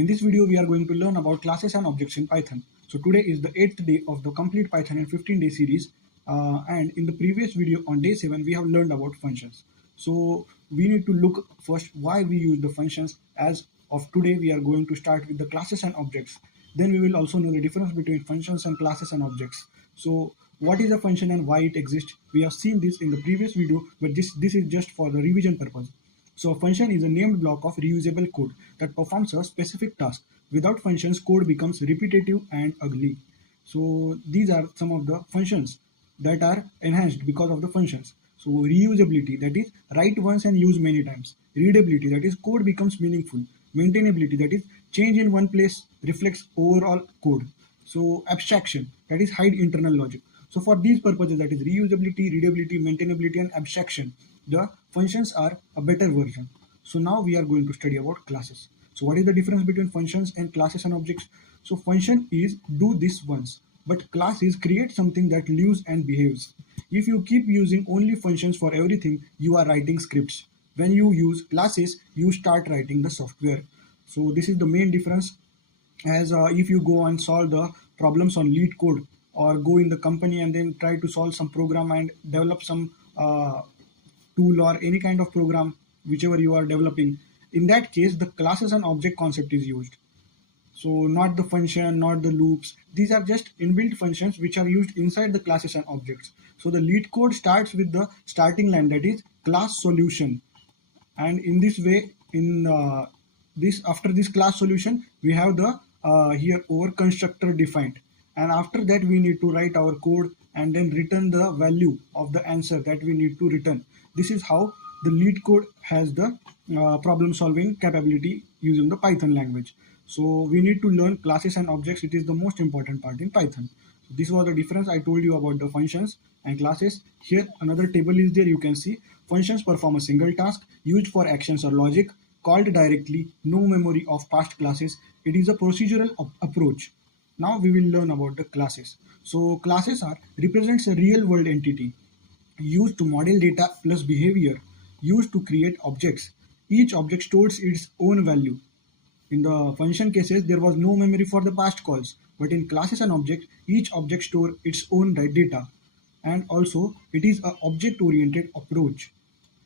In this video, we are going to learn about classes and objects in Python. So today is the 8th day of the complete Python in 15-day series. And in the previous video on day 7, we have learned about functions. So we need to look first why we use the functions. As of today, we are going to start with the classes and objects. Then we will also know the difference between functions and classes and objects. So what is a function and why it exists? We have seen this in the previous video, but this is just for the revision purpose. So a function is a named block of reusable code that performs a specific task. Without functions, code becomes repetitive and ugly. So these are some of the functions that are enhanced because of the functions. So reusability, that is write once and use many times. Readability, that is code becomes meaningful. Maintainability, that is change in one place reflects overall code. So abstraction, that is hide internal logic. So for these purposes, that is reusability, readability, maintainability, and abstraction, the functions are a better version. So now we are going to study about classes. So what is the difference between functions and classes and objects? So function is do this once, but class is create something that lives and behaves. If you keep using only functions for everything, you are writing scripts. When you use classes, you start writing the software. So this is the main difference. As if you go and solve the problems on lead code, or go in the company and then try to solve some program and develop some tool or any kind of program whichever you are developing, in that case the classes and object concept is used. So not the function, not the loops, these are just inbuilt functions which are used inside the classes and objects. So the lead code starts with the starting line, that is class solution, and in this way, in this after this class solution we have the here over constructor defined, and after that we need to write our code and then return the value of the answer that we need to return. This is how the lead code has the problem solving capability using the Python language. So we need to learn classes and objects. It is the most important part in Python. So this was the difference I told you about the functions and classes. Here another table is there. You can see functions perform a single task used for actions or logic, called directly, no memory of past classes. It is a procedural approach. Now we will learn about the classes. So classes represents a real world entity used to model data plus behavior, used to create objects. Each object stores its own value. In the function cases, there was no memory for the past calls, but in classes and objects, each object stores its own data. And also, it is an object-oriented approach.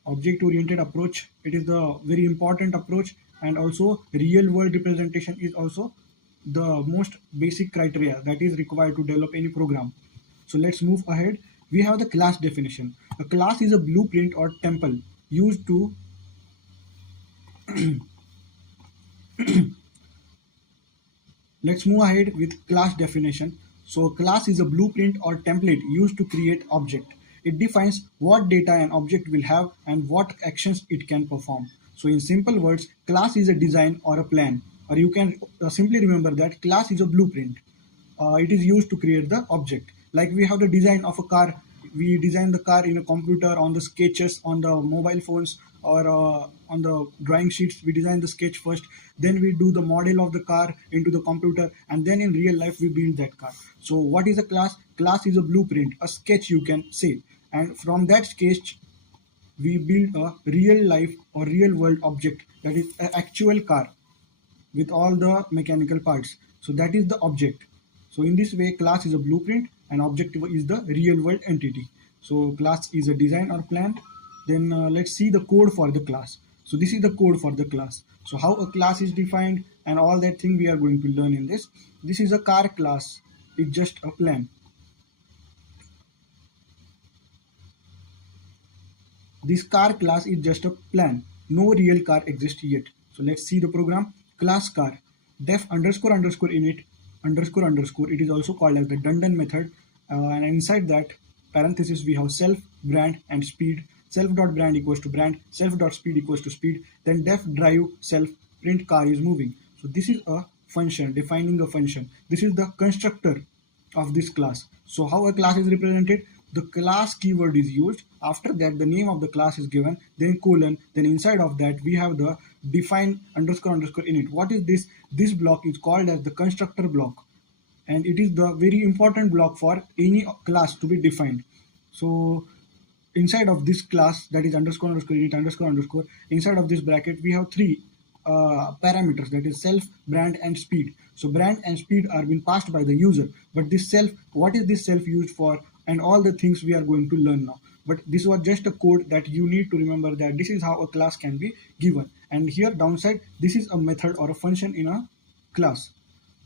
Object-oriented approach, it is the very important approach, and also real-world representation is also the most basic criteria that is required to develop any program. So let's move ahead. We have the class definition. A class is a blueprint or temple used to let's move ahead with class definition. So class is a blueprint or template used to create object. It defines what data an object will have and what actions it can perform. So in simple words, class is a design or a plan, or you can simply remember that class is a blueprint. It is used to create the object. Like we have the design of a car, we design the car in a computer, on the sketches, on the mobile phones, or on the drawing sheets. We design the sketch first, then we do the model of the car into the computer, and then in real life we build that car. So what is a class? Class is a blueprint, a sketch you can say, and from that sketch we build a real life or real world object, that is an actual car with all the mechanical parts. So that is the object. So in this way, class is a blueprint and object is the real world entity. So class is a design or plan. Then let's see the code for the class. So this is the code for the class. So how a class is defined and all that thing we are going to learn in this. This is a car class. It's just a plan. This car class is just a plan. No real car exists yet. So let's see the program. Class car, def underscore underscore init underscore underscore. It is also called as the Dundon method. And inside that parenthesis we have self, brand, and speed. Self.brand equals to brand, self.speed equals to speed. Then def drive self print car is moving. So this is a function, defining a function. This is the constructor of this class. So how a class is represented? The class keyword is used. After that, the name of the class is given, then colon, then inside of that we have the define underscore underscore init. What is this? This block is called as the constructor block, and it is the very important block for any class to be defined. So inside of this class, that is underscore underscore init underscore underscore, inside of this bracket we have three parameters, that is self, brand, and speed. So brand and speed are being passed by the user, but this self, what is this self used for, and all the things we are going to learn now. But this was just a code that you need to remember, that this is how a class can be given. And here downside, this is a method or a function in a class.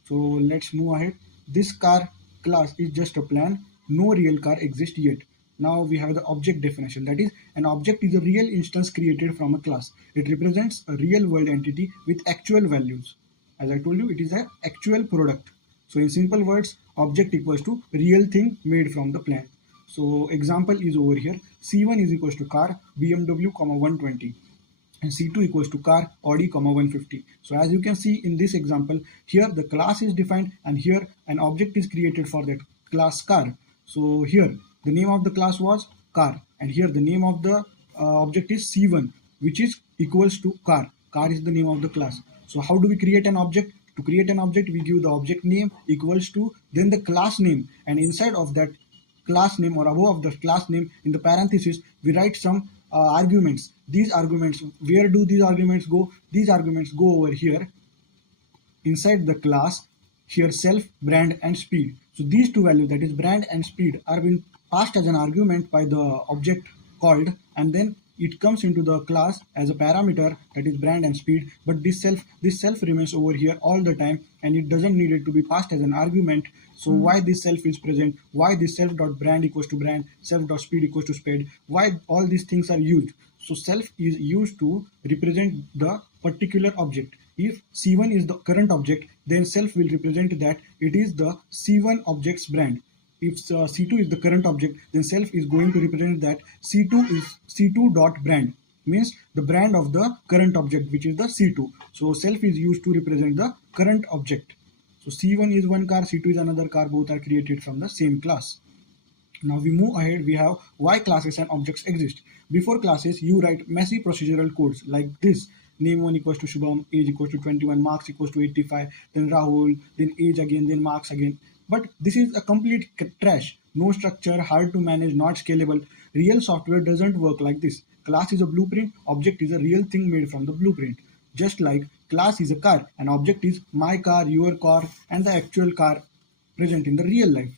So let's move ahead. This car class is just a plan. No real car exists yet. Now we have the object definition. That is, an object is a real instance created from a class. It represents a real world entity with actual values. As I told you, it is an actual product. So in simple words, object equals to real thing made from the plan. So example is over here. C1 is equals to car BMW, 120. And C2 equals to car Audi, 150. So as you can see in this example, here the class is defined and here an object is created for that class car. So here the name of the class was car, and here the name of the object is C1, which is equals to car. Car is the name of the class. So how do we create an object? To create an object, we give the object name equals to then the class name, and inside of that class name or above the class name in the parenthesis, we write some arguments. These arguments, where do these arguments go? These arguments go over here inside the class, here self, brand, and speed. So these two values, that is brand and speed, are being passed as an argument by the object called, and then it comes into the class as a parameter, that is brand and speed. But this self remains over here all the time, and it doesn't need it to be passed as an argument. So why this self is present, why this self dot brand equals to brand, self dot speed equals to speed, why all these things are used? So self is used to represent the particular object. If C1 is the current object, then self will represent that it is the C1 object's brand. If C2 is the current object, then self is going to represent that C2 is C2 dot brand, means the brand of the current object, which is the C2. So self is used to represent the current object. So C1 is one car, C2 is another car, both are created from the same class. Now we move ahead, we have why classes and objects exist. Before classes, you write messy procedural codes like this. Name 1 equals to Shubham, age equals to 21, marks equals to 85, then Rahul, then age again, then marks again. But this is a complete trash. No structure, hard to manage, not scalable. Real software doesn't work like this. Class is a blueprint, object is a real thing made from the blueprint. Just like class is a car, and object is my car, your car, and the actual car present in the real life.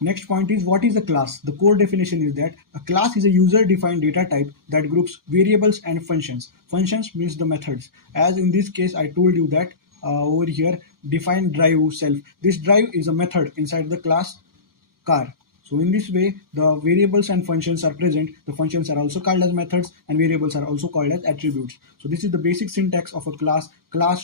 Next point is, what is a class? The core definition is that a class is a user-defined data type that groups variables and functions. Functions means the methods. As in this case, I told you that over here, define drive self. This drive is a method inside the class car. So in this way, the variables and functions are present. The functions are also called as methods, and variables are also called as attributes. So this is the basic syntax of a class,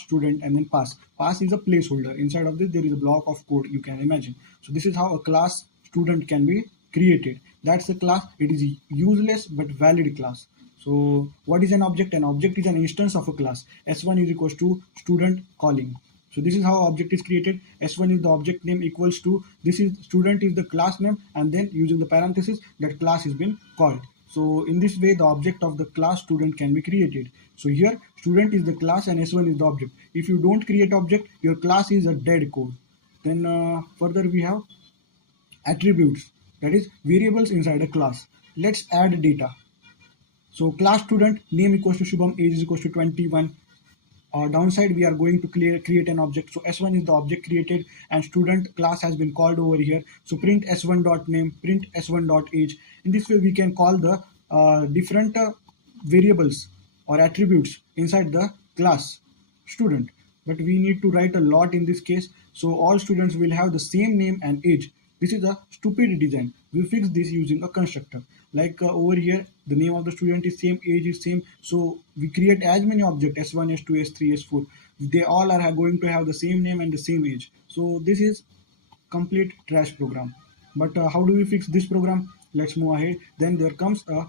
student, and then pass. Pass is a placeholder. Inside of this, there is a block of code you can imagine. So this is how a class student can be created. That's the class. It is useless but valid class. So what is an object? An object is an instance of a class. S1 is equals to student calling. So this is how object is created. S1 is the object name equals to, this is student is the class name, and then using the parenthesis, that class has been called. So in this way, the object of the class student can be created. So here student is the class and S1 is the object. If you don't create object, your class is a dead code. Then further we have attributes, that is variables inside a class. Let's add data. So class student, name equals to Shubham, age is equals to 21. Downside, we are going to create an object. So S1 is the object created, and student class has been called over here. So print S1 dot name, print S1 dot age. In this way, we can call the different variables or attributes inside the class student. But we need to write a lot in this case. So all students will have the same name and age. This is a stupid design. We'll fix this using a constructor. Like over here, the name of the student is same, age is same. So we create as many objects, S1, S2, S3, S4. They all are going to have the same name and the same age. So this is complete trash program. But how do we fix this program? Let's move ahead. Then there comes a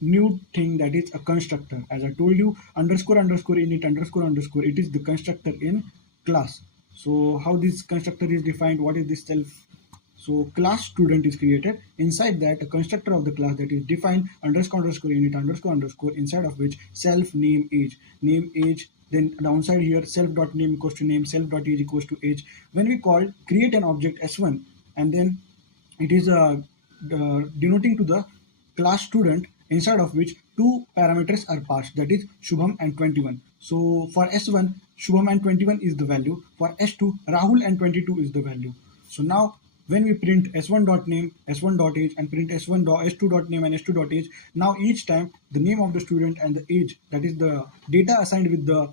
new thing, that is a constructor. As I told you, underscore underscore init underscore underscore, it is the constructor in class. So how this constructor is defined, what is this self? So class student is created. Inside that, a constructor of the class that is defined underscore underscore init underscore underscore, inside of which self, name, age. Then downside here, self dot name equals to name, self dot age equals to age. When we call create an object S1, and then it is denoting to the class student, inside of which two parameters are passed, that is Shubham and 21. So for S1, Shubham and 21 is the value. For S2, Rahul and 22 is the value. So now when we print S1.name, S1.age and print S2.name and S2.age, now each time the name of the student and the age, that is the data assigned with the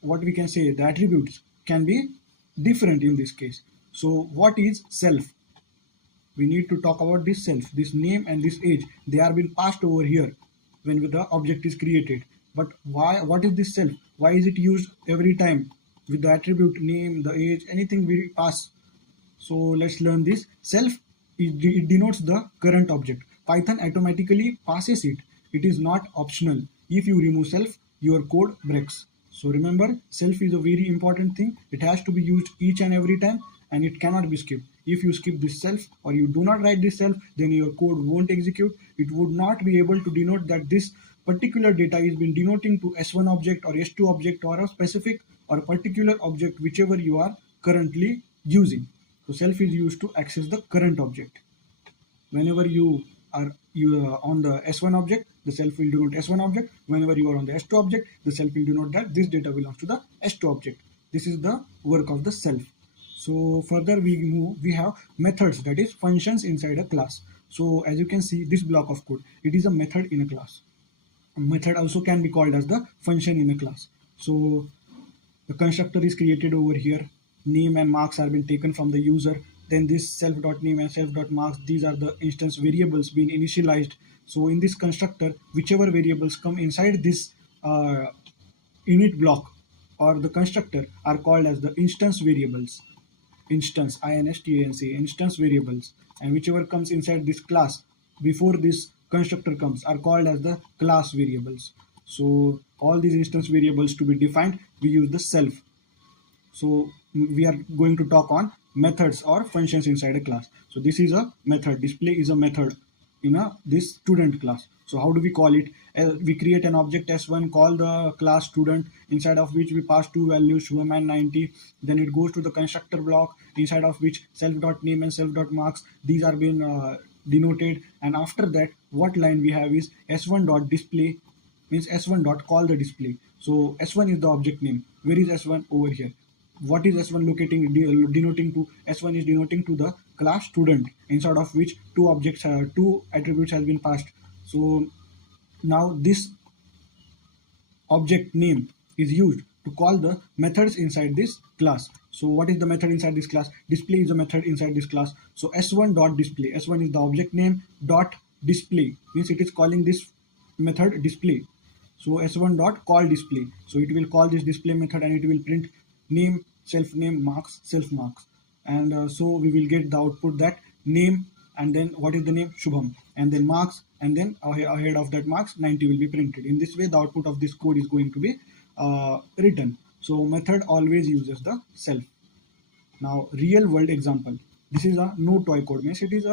what we can say, the attributes can be different in this case. So what is self? We need to talk about this self, this name and this age. They are being passed over here when the object is created. But why? What is this self? Why is it used every time with the attribute name, the age, anything we pass? So let's learn this. Self, it denotes the current object. Python automatically passes it. It is not optional. If you remove self, your code breaks. So remember, self is a very important thing. It has to be used each and every time, and it cannot be skipped. If you skip this self or you do not write this self, then your code won't execute. It would not be able to denote that this particular data is been denoting to S1 object or S2 object or a specific or a particular object, whichever you are currently using. So self is used to access the current object. Whenever you are on the S1 object, the self will denote S1 object. Whenever you are on the S2 object, the self will denote that this data belongs to the S2 object. This is the work of the self. So further we move, we have methods, that is functions inside a class. So as you can see, this block of code, it is a method in a class. A method also can be called as the function in a class. So the constructor is created over here. Name and marks are being taken from the user. Then this self.name and self.marks, these are the instance variables being initialized. So in this constructor, whichever variables come inside this init block or the constructor are called as the instance variables. Instance, instance variables, and whichever comes inside this class before this constructor comes are called as the class variables. So all these instance variables to be defined, we use the self. So we are going to talk on methods or functions inside a class. So this is a method. Display is a method in this student class. So how do we call it? We create an object S1, call the class student, inside of which we pass two values, Shubham and 90. Then it goes to the constructor block, inside of which self.name and self.marks, these are being denoted. And after that, what line we have is S1.display, means S1.call the display. So S1 is the object name. Where is S1? Over here. What is S1 denoting to? S1 is denoting to the class student, inside of which two attributes has been passed. So now this object name is used to call the methods inside this class. So what is the method inside this class? Display is a method inside this class. So S1.display, S1 is the object name, dot display means it is calling this method display. So S1.call display, so it will call this display method and it will print name, self name, marks, self marks, and so we will get the output that name, and then what is the name? Shubham, and then marks, and then ahead of that marks 90 will be printed. In this way the output of this code is going to be written. So method always uses the self. Now real world example, this is a no toy code, means it is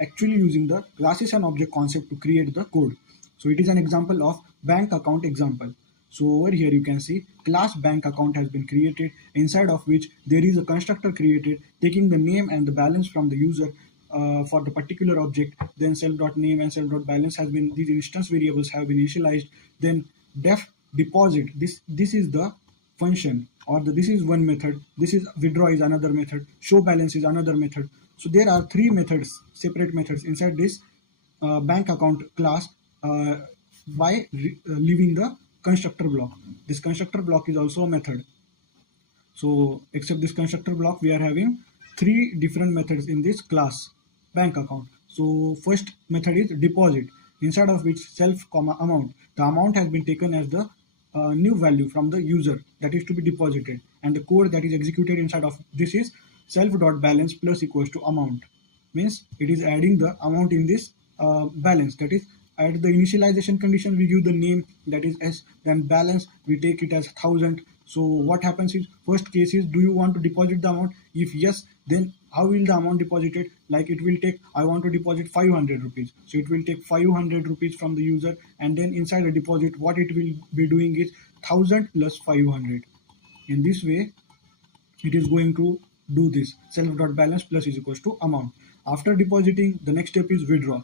actually using the classes and object concept to create the code. So it is an example of bank account example. So over here you can see class bank account has been created, inside of which there is a constructor created taking the name and the balance from the user for the particular object. Then self.name and self.balance has been, these instance variables have been initialized. Then def deposit, this is the function, or this is one method. This is withdraw is another method, show balance is another method. So there are three methods, separate methods inside this bank account class by leaving the constructor block. This constructor block is also a method. So except this constructor block, we are having three different methods in this class bank account. So first method is deposit, inside of which self comma amount, the amount has been taken as the new value from the user that is to be deposited, and the code that is executed inside of this is self.balance plus equals to amount, means it is adding the amount in this balance. That is, at the initialization condition we give the name, that is S, then balance we take it as 1000. So what happens is, first case is, do you want to deposit the amount? If yes, then how will the amount deposited? Like it will take, I want to deposit 500 rupees. So it will take 500 rupees from the user, and then inside the deposit what it will be doing is 1000 plus 500. In this way it is going to do this self.balance plus is equals to amount. After depositing, the next step is withdraw.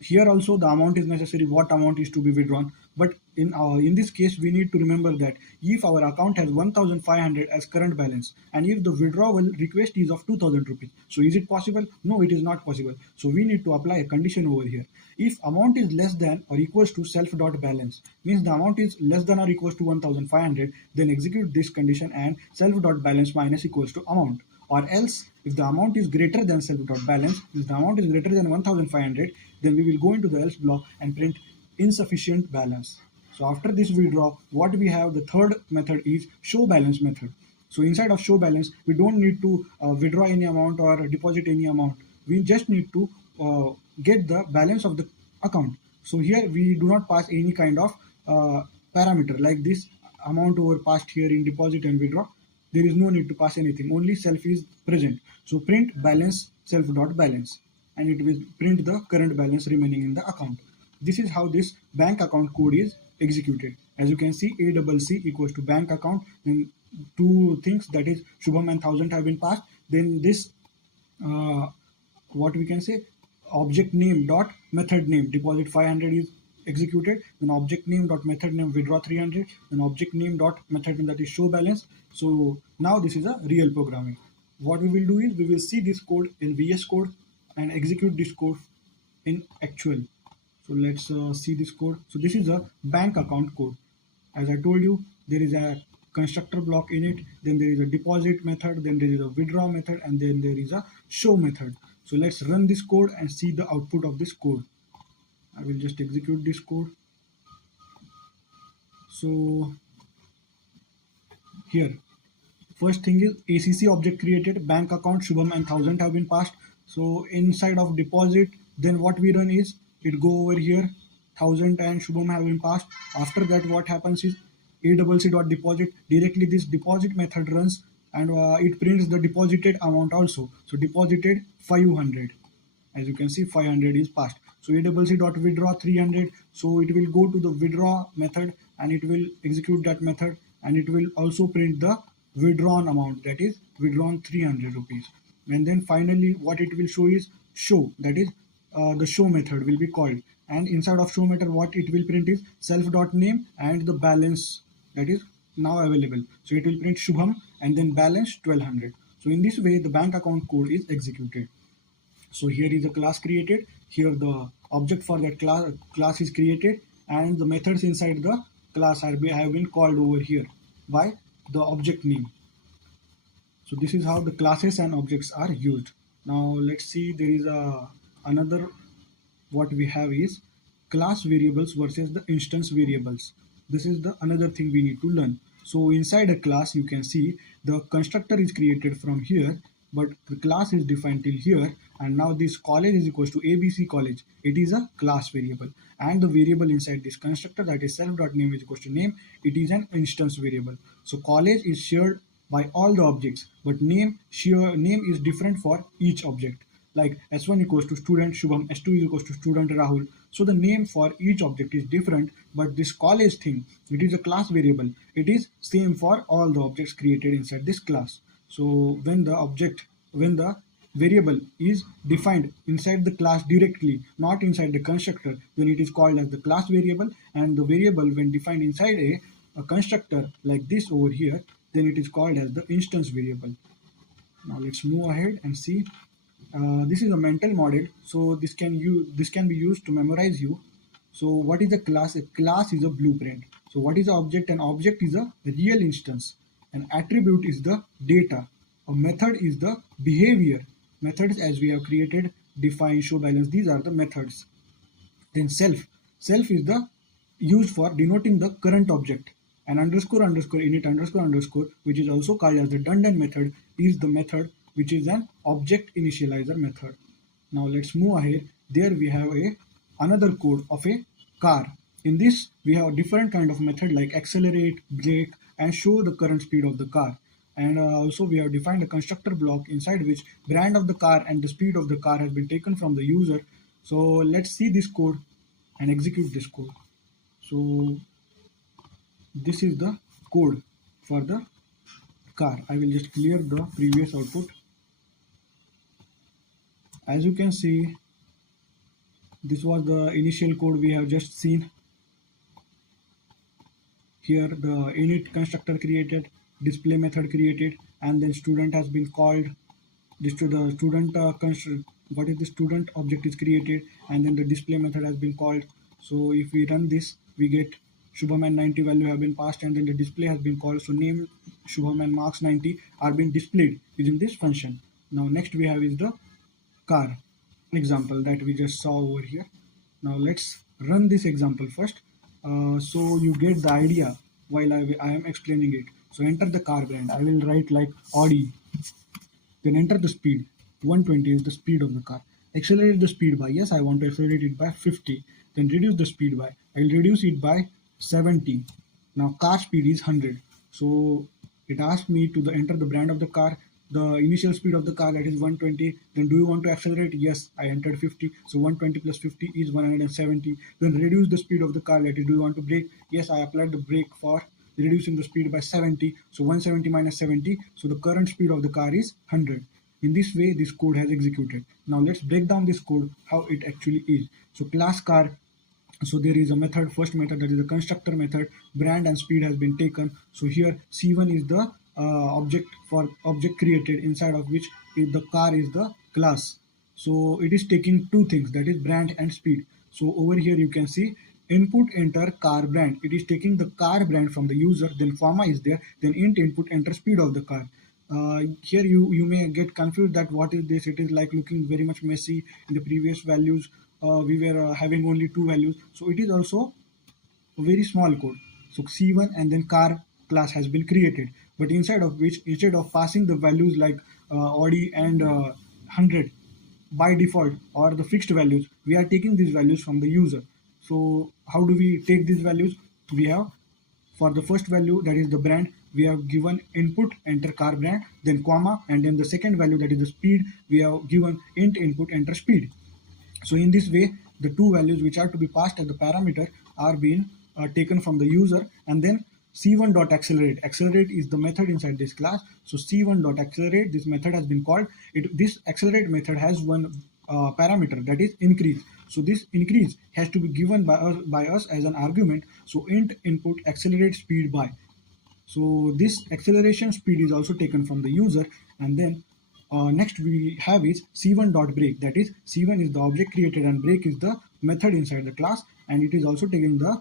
here also the amount is necessary, what amount is to be withdrawn. But in this case we need to remember that if our account has 1500 as current balance and if the withdrawal request is of 2000 rupees, so is it possible? No, it is not possible. So we need to apply a condition over here. If amount is less than or equals to self dot balance, means the amount is less than or equals to 1500, then execute this condition and self dot balance minus equals to amount. Or else, if the amount is greater than self dot balance, if the amount is greater than 1500, then we will go into the else block and print insufficient balance. So after this withdraw, what we have, the third method is show balance method. So inside of show balance, we don't need to withdraw any amount or deposit any amount. We just need to get the balance of the account. So here we do not pass any kind of parameter like this amount over passed here in deposit and withdraw. There is no need to pass anything, only self is present. So print balance self dot balance and it will print the current balance remaining in the account. This is how this bank account code is executed. As you can see, ACC equals to bank account, then two things, that is Shubham and 1000 have been passed. Then this what we can say, object name dot method name deposit 500 is executed, then object name dot method name withdraw 300, then object name dot method name, that is show balance. So now this is a real programming. What we will do is we will see this code in VS Code and execute this code in actual. So let's see this code. So this is a bank account code. As I told you, there is a constructor block in it, then there is a deposit method, then there is a withdraw method, and then there is a show method. So let's run this code and see the output of this code. I will just execute this code. So here, first thing is ACC object created, bank account, Shubham and 1000 have been passed. So inside of deposit, then what we run is it go over here, 1000 and Shubham have been passed. After that, what happens is ACC dot deposit, directly this deposit method runs and it prints the deposited amount also. So deposited 500. As you can see, 500 is passed. So ACC dot withdraw 300. So it will go to the withdraw method and it will execute that method and it will also print the withdrawn amount, that is withdrawn 300 rupees. And then finally what it will show is show, that is the show method will be called, and inside of show method what it will print is self dot name and the balance that is now available. So it will print Shubham and then balance 1200. So in this way the bank account code is executed. So here is a class created, here the object for that class is created and the methods inside the class have been called over here by the object name. So this is how the classes and objects are used. Now let's see, there is another, what we have is class variables versus the instance variables. This is the another thing we need to learn. So inside a class you can see the constructor is created from here, but the class is defined till here, and now this college is equals to ABC college. It is a class variable, and the variable inside this constructor, that is self.name is equals to name, it is an instance variable. So college is shared by all the objects, but name is different for each object. Like S1 equals to student Shubham, S2 is equals to student Rahul. So the name for each object is different, but this college thing, it is a class variable. It is same for all the objects created inside this class. So when the variable is defined inside the class directly, not inside the constructor, then it is called as the class variable. And the variable when defined inside a constructor like this over here, then it is called as the instance variable. Now let's move ahead and see. This is a mental model, so this can be used to memorize you. So what is a class? A class is a blueprint. So what is an object? An object is a real instance. An attribute is the data. A method is the behavior. Methods, as we have created, define, show, balance, these are the methods. Then self is the used for denoting the current object. And underscore init underscore, which is also called as the done method, is the method which is an object initializer method. Now let's move ahead. There we have another code of a car. In this we have different kind of method like accelerate, brake, and show the current speed of the car. And also we have defined a constructor block inside which brand of the car and the speed of the car has been taken from the user. So let's see this code and execute this code. So this is the code for the car. I will just clear the previous output. As you can see, This was the initial code we have just seen. Here the init constructor created, display method created, and then student has been called. This to the student what is the student object is created, and then the display method has been called. So if we run this, we get Shubham and 90 value have been passed, and then the display has been called. So name Shubham and marks 90 are being displayed using this function. Now next we have is the car example that we just saw over here. Now let's run this example first, so you get the idea while I am explaining it. So enter the car brand. I will write like Audi. Then enter the speed. 120 is the speed of the car. Accelerate the speed by, yes, I want to accelerate it by 50. Then reduce the speed by, I will reduce it by 70. Now car speed is 100. So it asked me to enter the brand of the car, the initial speed of the car, that is 120. Then do you want to accelerate? Yes, I entered 50. So 120 plus 50 is 170. Then reduce the speed of the car, that is do you want to brake? Yes, I applied the brake for reducing the speed by 70. So 170 minus 70. So the current speed of the car is 100. In this way, this code has executed. Now let's break down this code, how it actually is. So class car. So there is a method, first method, that is the constructor method. Brand and speed has been taken. So here C1 is the object created, inside of which is the car is the class. So it is taking two things, that is brand and speed. So over here you can see input enter car brand. It is taking the car brand from the user, then comma is there, then int input enter speed of the car. Here you may get confused that what is this. It is like looking very much messy. In the previous values we were having only two values, so it is also a very small code. So C1 and then car class has been created, but inside of which, instead of passing the values like Audi and 100 by default or the fixed values, we are taking these values from the user. So how do we take these values? We have, for the first value, that is the brand, we have given input enter car brand, then comma, and then the second value, that is the speed, we have given int input enter speed. So in this way, the two values which are to be passed as the parameter are being taken from the user. And then C1.accelerate. Accelerate is the method inside this class. So C1.accelerate, this method has been called. This accelerate method has one parameter, that is increase. So this increase has to be given by us as an argument. So int input accelerate speed by. So this acceleration speed is also taken from the user. And then next we have is C1.break. That is, C1 is the object created and break is the method inside the class, and it is also taking the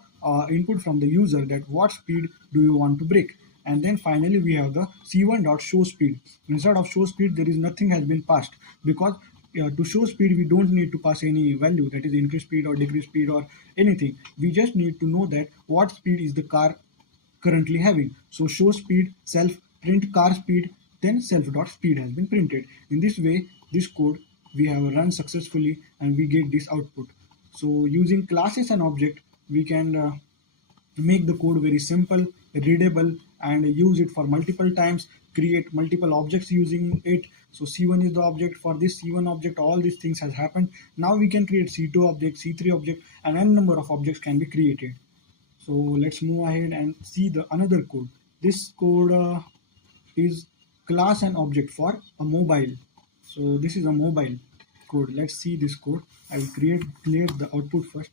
input from the user, that what speed do you want to break. And then finally we have the C1.show speed. Instead of show speed, there is nothing has been passed, because to show speed we don't need to pass any value, that is increase speed or decrease speed or anything. We just need to know that what speed is the car currently having. So show speed self print car speed, then self.speed has been printed. In this way, this code we have run successfully and we get this output. So using classes and object, we can make the code very simple, readable, and use it for multiple times, create multiple objects using it. So C1 is the object. For this C1 object, all these things has happened. Now we can create C2 object, C3 object, and n number of objects can be created. So let's move ahead and see the another code. This code is class and object for a mobile. So this is a mobile code. Let's see this code. I will clear the output first.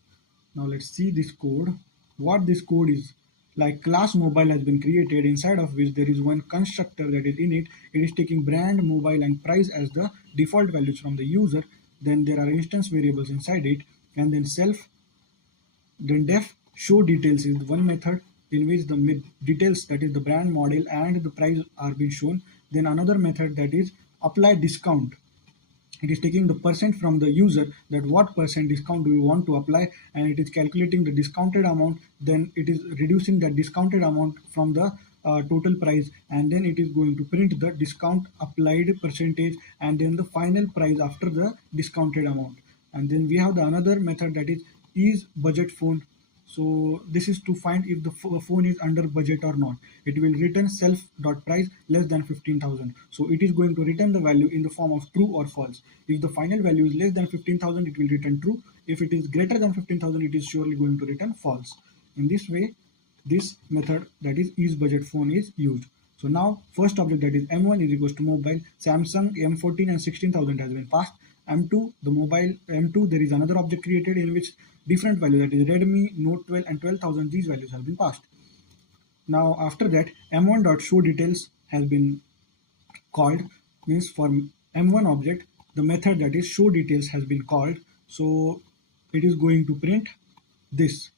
Now let's see this code. What this code is like, class mobile has been created, inside of which there is one constructor that is in it. It is taking brand, mobile, and price as the default values from the user. Then there are instance variables inside it, and then self. Then def show details is one method in which the details, that is the brand, model, and the price are being shown. Then another method, that is apply discount. It is taking the percent from the user, that what percent discount do you want to apply, and it is calculating the discounted amount. Then it is reducing that discounted amount from the total price, and then it is going to print the discount applied percentage and then the final price after the discounted amount. And then we have the another method, that is budget phone. So this is to find if the phone is under budget or not. It will return self.price less than 15,000. So it is going to return the value in the form of true or false. If the final value is less than 15,000, it will return true. If it is greater than 15,000, it is surely going to return false. In this way, this method, that is budget phone, is used. So now first object, that is M1 is equals to mobile. Samsung M14 and 16,000 has been passed. M2, the mobile M2, there is another object created in which different value, that is Redmi Note 12 and 12,000, these values have been passed. Now after that, m1.showDetails has been called, means for m1 object the method that is showDetails has been called. So it is going to print this.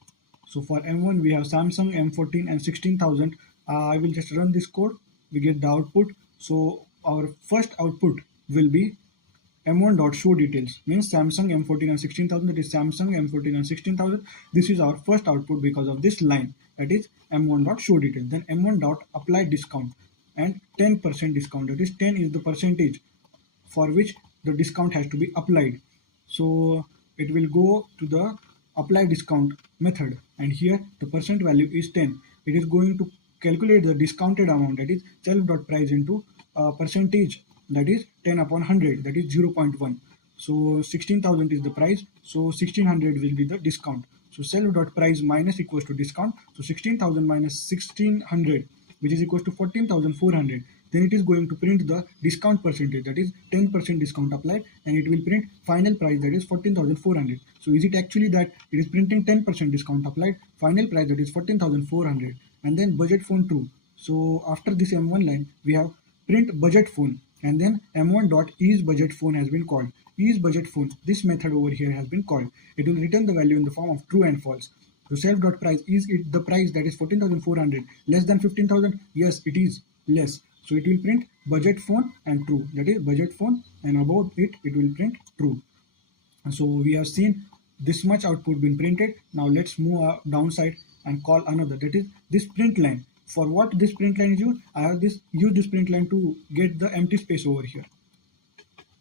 So for m1 we have Samsung M14 and 16,000. I will just run this code, we get the output. So our first output will be m1.showDetails, means Samsung M14 and 16,000, that is Samsung M14 and 16,000. This is our first output because of this line, that is m1.showDetails. Then m1.applyDiscount and 10% discount, that is 10 is the percentage for which the discount has to be applied. So it will go to the apply discount method, and here the percent value is 10. It is going to calculate the discounted amount, that is self.price into percentage, that is 10 upon 100, that is 0.1. So 16,000 is the price, so 1600 will be the discount. So self.price minus equals to discount, so 16,000 minus 1600, which is equals to 14,400. Then it is going to print the discount percentage, that is 10% discount applied, and it will print final price, that is 14,400. So is it actually that it is printing 10% discount applied, final price, that is 14,400, and then budget phone true. So after this m1 line we have print budget phone, and then m1.isBudgetPhone has been called. IsBudgetPhone, this method over here has been called. It will return the value in the form of true and false. So self.price, is it the price, that is 14,400, less than 15,000? Yes, it is less. So it will print budget phone and true, that is budget phone, and above it will print true. So we have seen this much output been printed. Now let's move downside and call another, that is this print line. For what this print line is used? I have used this print line to get the empty space over here.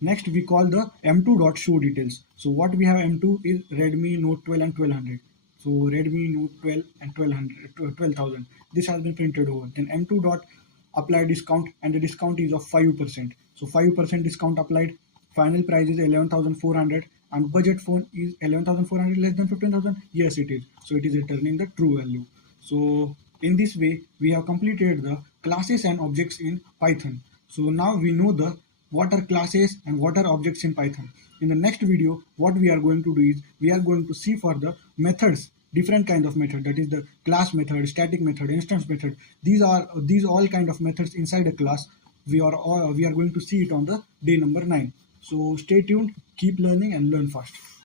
Next we call the m2.showDetails. So what we have, m2 is Redmi Note 12 and 1200. So Redmi Note 12 and 12,000. This has been printed over. Then m2.applyDiscount, and the discount is of 5%. So 5% discount applied. Final price is 11,400, and budget phone is 11,400 less than 15,000. Yes, it is. So it is returning the true value. So in this way we have completed the classes and objects in Python. So now we know what are classes and what are objects in Python. In the next video, what we are going to do is we are going to see for the methods, different kind of method, that is the class method, static method, instance method. These all kind of methods inside a class. We are going to see it on the day number 9. So stay tuned, keep learning and learn fast.